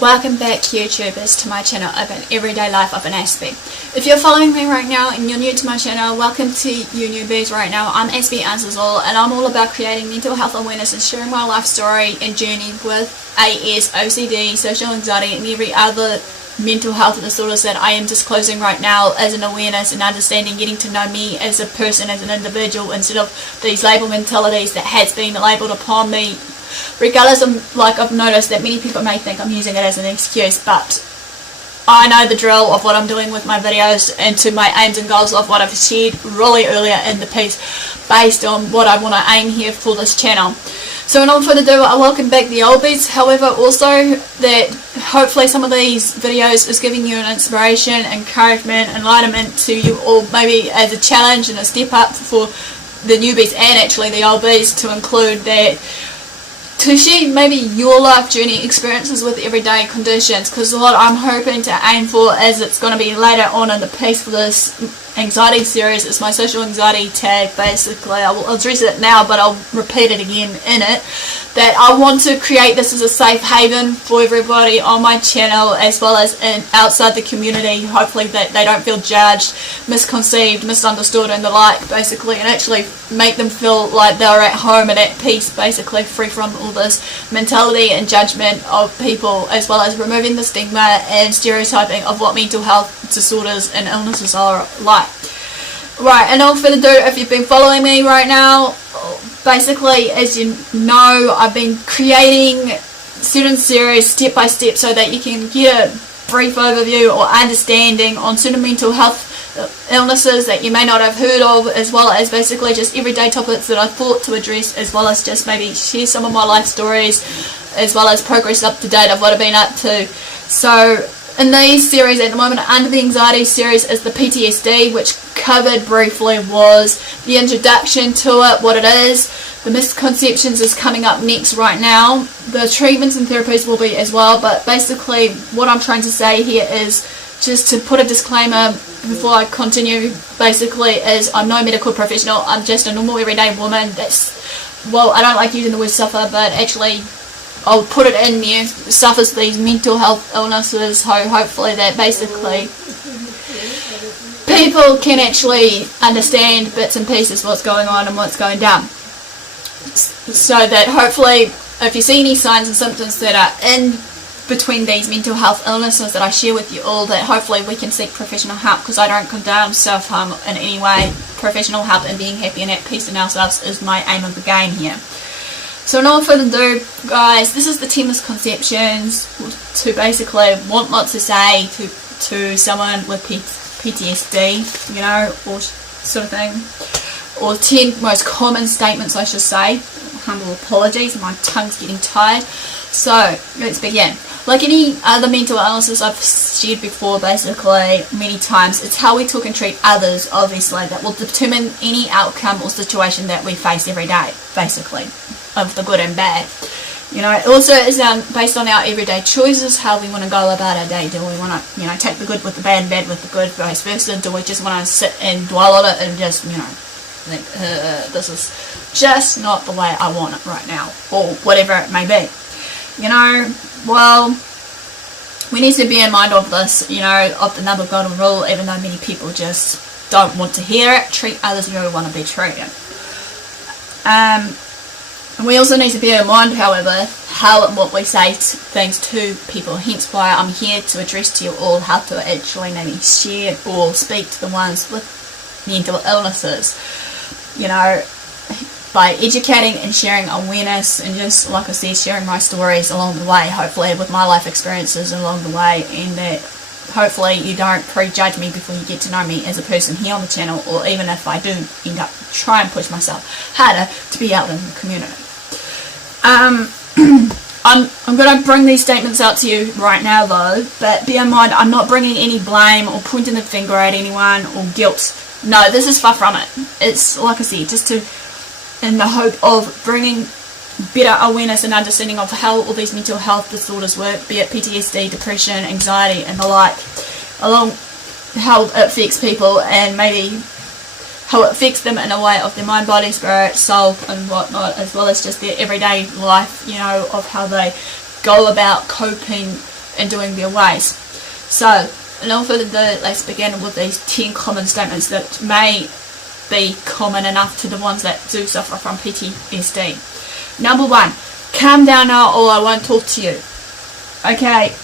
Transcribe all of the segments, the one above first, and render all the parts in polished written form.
Welcome back, YouTubers, to my channel of an everyday life of an Aspie. If you're following me right now and you're new to my channel, welcome to you newbies right now. I'm AspieAnswersAll, and I'm all about creating mental health awareness and sharing my life story and journey with AS, OCD, social anxiety and every other mental health disorders that I am disclosing right now as an awareness and understanding, getting to know me as a person, as an individual, instead of these label mentalities that has been labelled upon me. Regardless of, I've noticed that many people may think I'm using it as an excuse, but I know the drill of what I'm doing with my videos and to my aims and goals of what I've shared really earlier in the piece based on what I want to aim here for this channel. So in all further ado, I welcome back the oldies. However, also that hopefully some of these videos is giving you an inspiration, encouragement, enlightenment to you all, maybe as a challenge and a step up for the newbies and actually the oldies, to include that, to share maybe your life journey experiences with everyday conditions, because what I'm hoping to aim for, as it's going to be later on in the piece for this anxiety series, is my social anxiety tag. Basically, I will address it now, but I'll repeat it again in it, that I want to create this as a safe haven for everybody on my channel as well as outside the community, hopefully that they don't feel judged, misconceived, misunderstood and the like, basically, and actually make them feel like they're at home and at peace, basically free from all this mentality and judgment of people, as well as removing the stigma and stereotyping of what mental health disorders and illnesses are like. Right, and all further ado, if you've been following me right now, basically, as you know, I've been creating certain series step by step so that you can get a brief overview or understanding on certain mental health illnesses that you may not have heard of, as well as basically just everyday topics that I thought to address, as well as just maybe share some of my life stories, as well as progress up to date of what I've been up to. So in these series at the moment, under the anxiety series is the PTSD, which covered briefly was the introduction to it, what it is. The misconceptions is coming up next right now. The treatments and therapies will be as well, but basically what I'm trying to say here is, just to put a disclaimer before I continue, basically, is I'm no medical professional. I'm just a normal everyday woman that's, well, I don't like using the word suffer, but actually I'll put it in there, suffers these mental health illnesses, so hopefully that basically people can actually understand bits and pieces what's going on and what's going down, so that hopefully if you see any signs and symptoms that are in between these mental health illnesses that I share with you all, that hopefully we can seek professional help, because I don't condone self-harm in any way. Professional help and being happy and at peace in ourselves is my aim of the game here. So in all further ado, guys, this is the 10 misconceptions to basically want not to say to someone with PTSD, you know, or sort of thing, or 10 most common statements, I should say. Humble apologies, my tongue's getting tired. So let's begin. Like any other mental illnesses I've shared before, basically many times, it's how we talk and treat others, obviously, that will determine any outcome or situation that we face every day, basically, of the good and bad. You know, it also is based on our everyday choices, how we want to go about our day. Do we want to, you know, take the good with the bad and bad with the good, vice versa? Do we just want to sit and dwell on it and just, you know, think, this is just not the way I want it right now, or whatever it may be. You know, well, we need to be in mind of this, you know, of the number golden rule, even though many people just don't want to hear it. Treat others as you want to be treated. And we also need to bear in mind, however, how and what we say things to people, hence why I'm here to address to you all how to actually maybe share or speak to the ones with mental illnesses, you know, by educating and sharing awareness, and just, like I said, sharing my stories along the way, hopefully with my life experiences along the way, and that hopefully you don't prejudge me before you get to know me as a person here on the channel, or even if I do end up trying to push myself harder to be out in the community. I'm going to bring these statements out to you right now though, but bear in mind, I'm not bringing any blame or pointing the finger at anyone or guilt. No, this is far from it. It's, like I said, just to, in the hope of bringing better awareness and understanding of how all these mental health disorders work, be it PTSD, depression, anxiety and the like, along how it affects people and maybe how it affects them in a way of their mind, body, spirit, soul and whatnot, as well as just their everyday life, you know, of how they go about coping and doing their ways. So, no further ado, let's begin with these 10 common statements that may be common enough to the ones that do suffer from PTSD. Number 1, calm down now or I won't talk to you. Okay,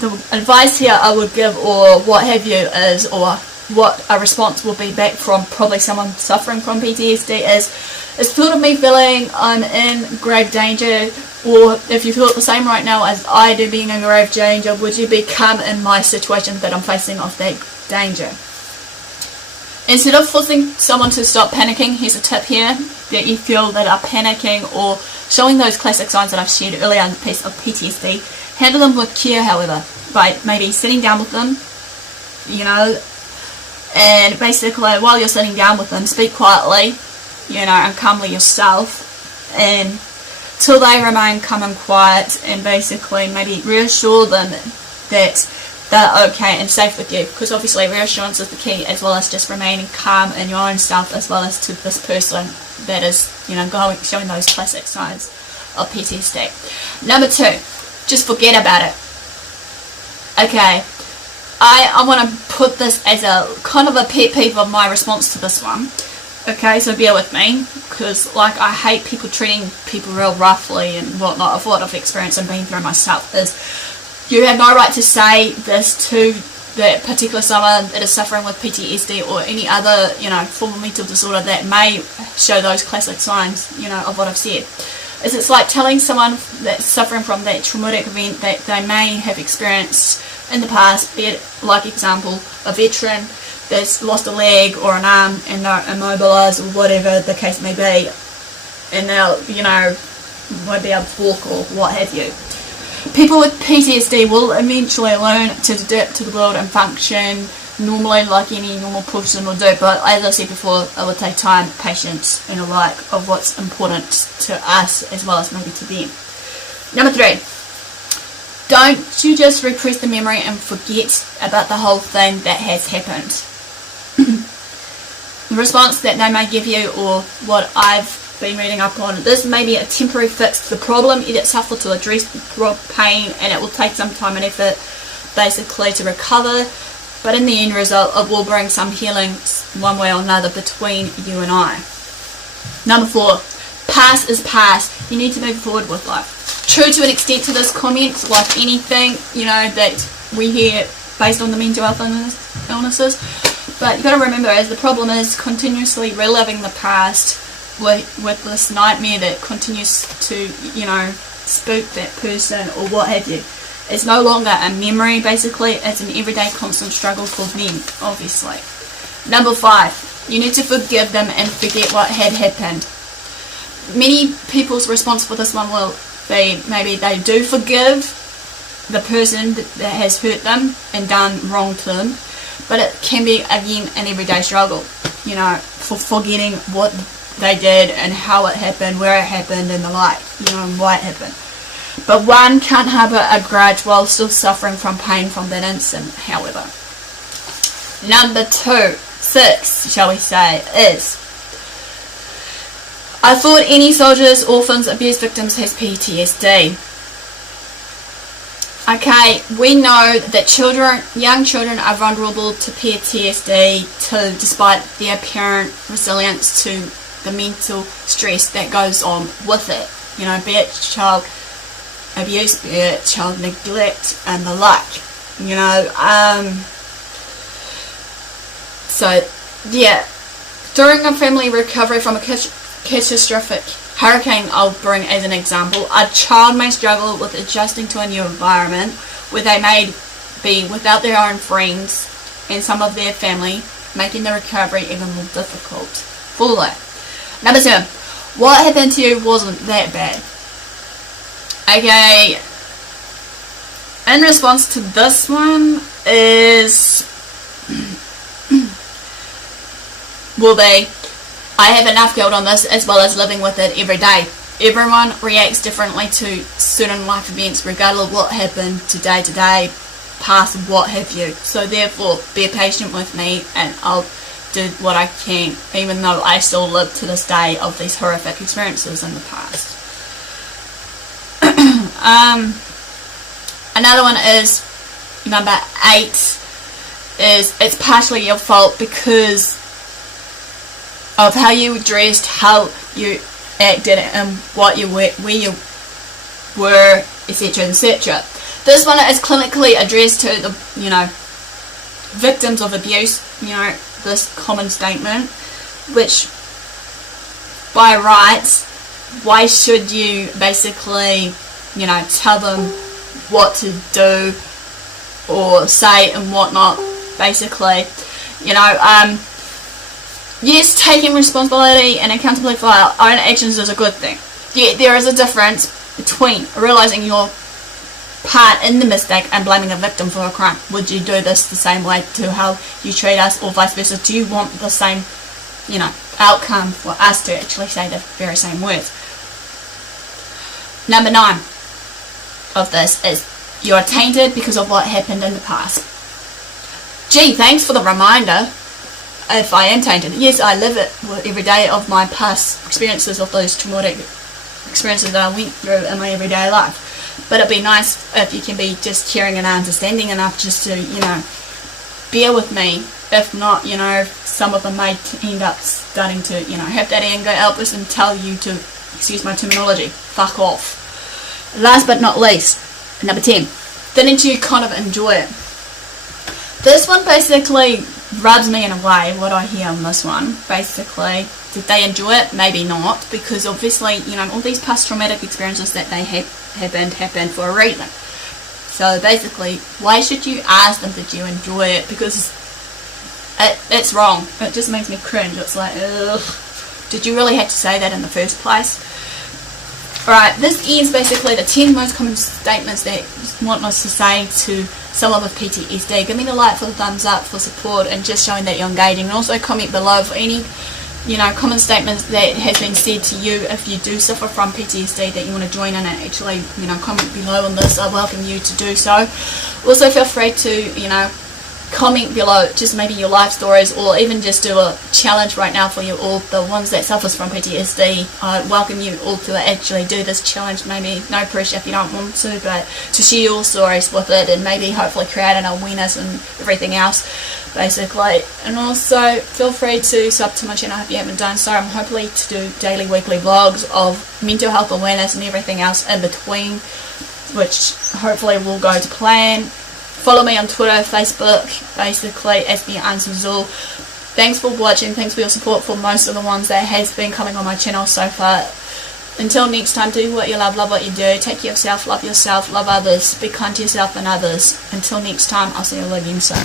the advice here I would give, or what have you, is, or what a response will be back from probably someone suffering from PTSD is sort of me feeling I'm in grave danger, or if you feel the same right now as I do being in grave danger, would you be calm in my situation that I'm facing of that danger? Instead of forcing someone to stop panicking, here's a tip here that you feel that are panicking or showing those classic signs that I've shared earlier in the piece of PTSD. Handle them with care, however, by maybe sitting down with them, you know, and basically while you're sitting down with them, speak quietly, you know, and calmly yourself, and till they remain calm and quiet, and basically maybe reassure them that they're okay and safe with you, because obviously reassurance is the key, as well as just remaining calm in your own self, as well as to this person that is, you know, showing those classic signs of PTSD. Number 2, just forget about it. Okay, I want to put this as a kind of a pet peeve of my response to this one. Okay, so bear with me, because like I hate people treating people real roughly and whatnot. Of what I've experienced and been through myself is, you have no right to say this to that particular someone that is suffering with PTSD or any other, you know, form of mental disorder that may show those classic signs, you know, of what I've said. It's like telling someone that's suffering from that traumatic event that they may have experienced in the past, be it, like example, a veteran that's lost a leg or an arm and they're immobilised or whatever the case may be, and they'll, you know, won't be able to walk or what have you. People with PTSD will eventually learn to adapt to the world and function normally like any normal person will do, but as I said before, it will take time, patience and the like of what's important to us as well as maybe to them. Number 3, don't you just repress the memory and forget about the whole thing that has happened. The response that they may give you, or what I've been reading up on, this may be a temporary fix to the problem. It's helpful to address the pain, and it will take some time and effort basically to recover, but in the end result it will bring some healing one way or another between you and I. Number 4, past is past. You need to move forward with life. True to an extent to this comment, like anything, you know, that we hear based on the mental health illnesses, but you've got to remember, as the problem is continuously reliving the past with this nightmare that continues to, you know, spook that person or what have you. It's no longer a memory, basically, it's an everyday constant struggle for them, obviously. Number 5, you need to forgive them and forget what had happened. Many people's response for this one will be maybe they do forgive the person that has hurt them and done wrong to them, but it can be, again, an everyday struggle, you know, for forgetting what they did and how it happened, where it happened and the like, you know, and why it happened. But one can't harbour a grudge while still suffering from pain from that incident, however. Number 6, shall we say, is, I thought any soldiers, orphans, abuse victims has PTSD. Okay, we know that young children are vulnerable to PTSD despite their apparent resilience to the mental stress that goes on with it. You know, be it child abuse, be it child neglect and the like. You know, so yeah, during a family recovery from a catastrophic hurricane, I'll bring as an example, a child may struggle with adjusting to a new environment where they may be without their own friends and some of their family, making the recovery even more difficult. For that. Number 7, what happened to you wasn't that bad. Okay, in response to this one is will be, I have enough guilt on this, as well as living with it every day. Everyone reacts differently to certain life events regardless of what happened today, past, what have you. So therefore, be patient with me and I'll do what I can, even though I still live to this day of these horrific experiences in the past. Another one is number 8 is it's partially your fault because of how you dressed, how you acted, and what you were, where you were, etc., etc. This one is clinically addressed to the, victims of abuse, this common statement, which by rights, why should you basically, tell them what to do or say and whatnot, basically, yes, taking responsibility and accountability for our own actions is a good thing. Yet there is a difference between realising your part in the mistake and blaming a victim for a crime. Would you do this the same way to how you treat us, or vice versa? Do you want the same, outcome for us to actually say the very same words? Number 9 of this is you're tainted because of what happened in the past. Gee, thanks for the reminder. If I am tainted, yes, I live it every day of my past experiences, of those traumatic experiences that I went through in my everyday life. But it'd be nice if you can be just caring and understanding enough just to, bear with me. If not, some of them may end up starting to, have that anger outburst and tell you to, excuse my terminology, fuck off. Last but not least, number 10, didn't you kind of enjoy it? This one basically rubs me in a way, what I hear on this one. Basically, did they enjoy it? Maybe not, because obviously, all these past traumatic experiences that they happened for a reason. So basically, why should you ask them, did you enjoy it? Because it's wrong. It just makes me cringe. It's like, ugh, did you really have to say that in the first place? Alright, this ends basically the 10 most common statements that you want us to say to someone with PTSD. Give me the like for the thumbs up for support and just showing that you're engaging. And also comment below for any common statements that has been said to you if you do suffer from PTSD that you want to join in and actually, comment below on this. I welcome you to do so. Also feel free to, comment below just maybe your life stories, or even just do a challenge right now for you all, the ones that suffers from PTSD. I welcome you all to actually do this challenge. Maybe no pressure if you don't want to, but to share your stories with it and maybe hopefully create an awareness and everything else, basically. And also feel free to sub to my channel if you haven't done so. I'm hopefully to do daily, weekly vlogs of mental health awareness and everything else in between, which hopefully will go to plan. Follow me on Twitter, Facebook, basically AspieAnswersAll. Thanks for watching, thanks for your support for most of the ones that has been coming on my channel so far. Until next time, do what you love what you do, take care of yourself, love others, be kind to yourself and others. Until next time, I'll see you all again soon.